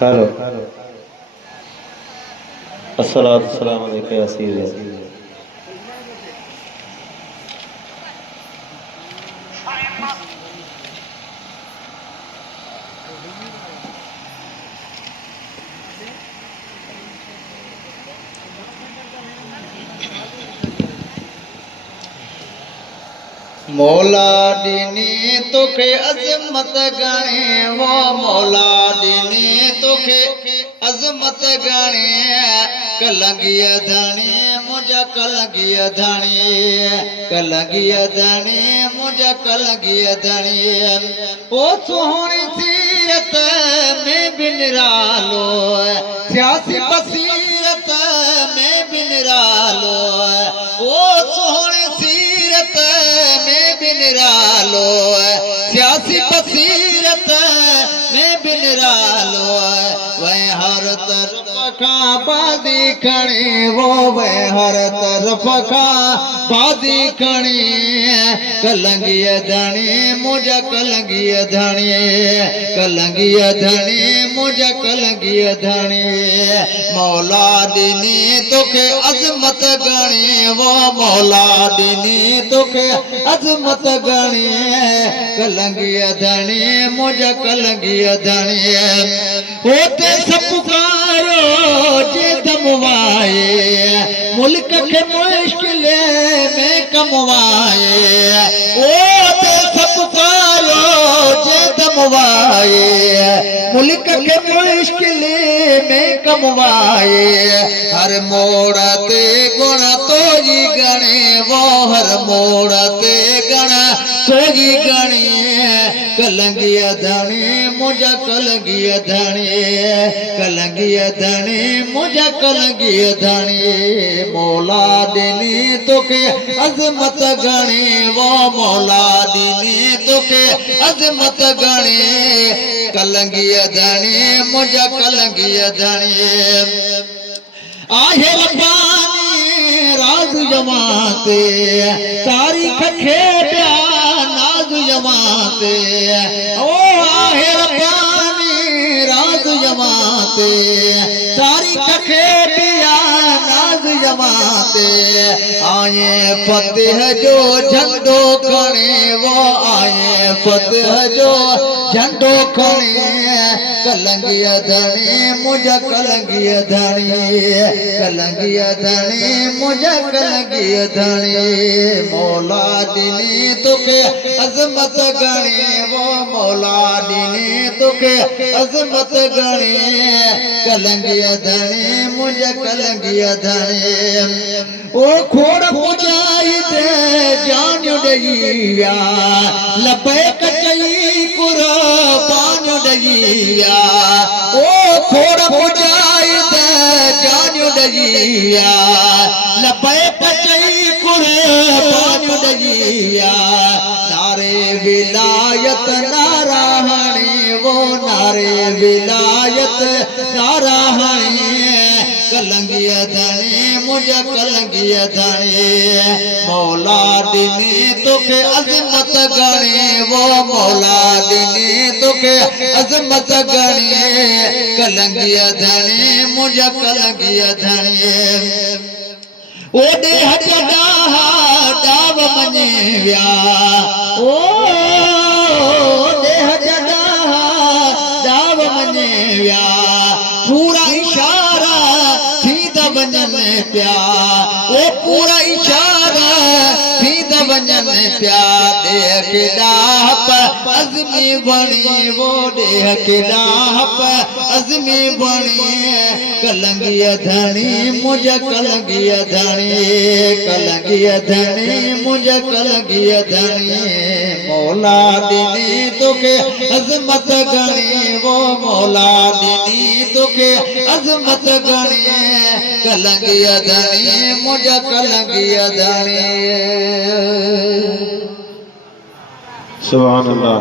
हेलो अस्सलाम वालेकुम या सीर मौला दीनी तोखे अज़मत गाणे वो मौला दीनी तोखे अज़मत गाणे कलंगीअ धाणी मुंहिंजा कलंगीअ धाणी कलंगीअ धाणी मुंहिंजा कलंगीअ धाणी ओ सुहिणी सीरत में बि निरालो सियासी बसीरत में बि निरालो ओ सुहिणी सीरत में बि निरालो सियासी बसीरत में बि निरालो वह हर तरफ खां बादी खणी वो वह हर तरफ खां बादी खणी कलंगीअ धाणी मुंहिंजा कलंगीअ धाणी कलंगीअ धाणी मुंहिंजा कलंगीअ धाणी मौला दीनी तोखे अज़मत गाणी वो मौला दीनी तोखे अज़मत गाणी कलंगीअ धाणी मुंहिंजा कलंगीअ धाणी होते सपुकायो जे दमवाए मुल्क खे मुश्किल में कमवाए होते सपुकायो जे दमवाए मुल्क खे मुश्किल में कमवाए हर मोड़ ते गुण तोजी गणे वो हर मोड़ ते गुण तोजी गणे कलंगीअ धाणी मुंहिंजा कलंगीअ धाणी कलंगीअ धाणी मुंहिंजा कलंगीअ धाणी मौला दीनी तोखे अज़मत गाणी वो मौला दीनी तोखे अज़मत गाणी कलंगीअ धाणी मुंहिंजा कलंगीअ धाणी आहे रब्बानी राज जमाते तारीख़ खे ॿिया नाज़ जमाते ओ आहे रब्बानी राज जमाते तारीख़ खे ॿिया नाज़ जमाते आए फतेह जो झंडो खणे वो आए फतेह जो झंडो खणे कलंगीअ धाणी मुंहिंजा कलंगीअ धाणी कलंगीअ धाणी मुंहिंजा कलंगीअ धाणी मौला दीनी तोखे अज़मत गाणी वो मौला दीनी तोखे अज़मत गाणी कलंगीअ धाणी मुंहिंजा कलंगीअ धाणी ओ खोड़ पुॼाई ते जानियूं ॾेई विया लबैक चई कुर्बानियूं ॾेई विया ओ खोड़ पुॼाई ते जानियूं ॾेई विया लबैक चई कुर्बानियूं ॾेई विया नारे विलायत नारा हणी वो नारे विलायत नारा हणी कलंगीअ धाणी मुंहिंजा कलंगीअ धाणी मौला दीनी तोखे अज़मत गाणी वो मौला दीनी तोखे अज़मत गाणी कलंगीअ धाणी मुंहिंजा कलंगीअ धाणी ओॾे हज डाव मञे विया ओॾे हज डाव मञे विया पूरा इशारा थी त वञनि पिया ओ पूरा इशारा थी त वञनि पिया ॾेह खे ॾाहप अज़मी बणी वो ॾेह खे ॾाहप अज़मी बणी कलंगीअ धाणी मुंहिंजा कलंगीअ धाणी कलंगीअ धाणी मुंहिंजा कलंगीअ धाणी मौला दीनी तोखे अज़मत गाणी वो मौला दीनी तोखे अज़मत गाणी कलंगीअ धाणी मुंहिंजा कलंगीअ धाणी सुभान अल्लाह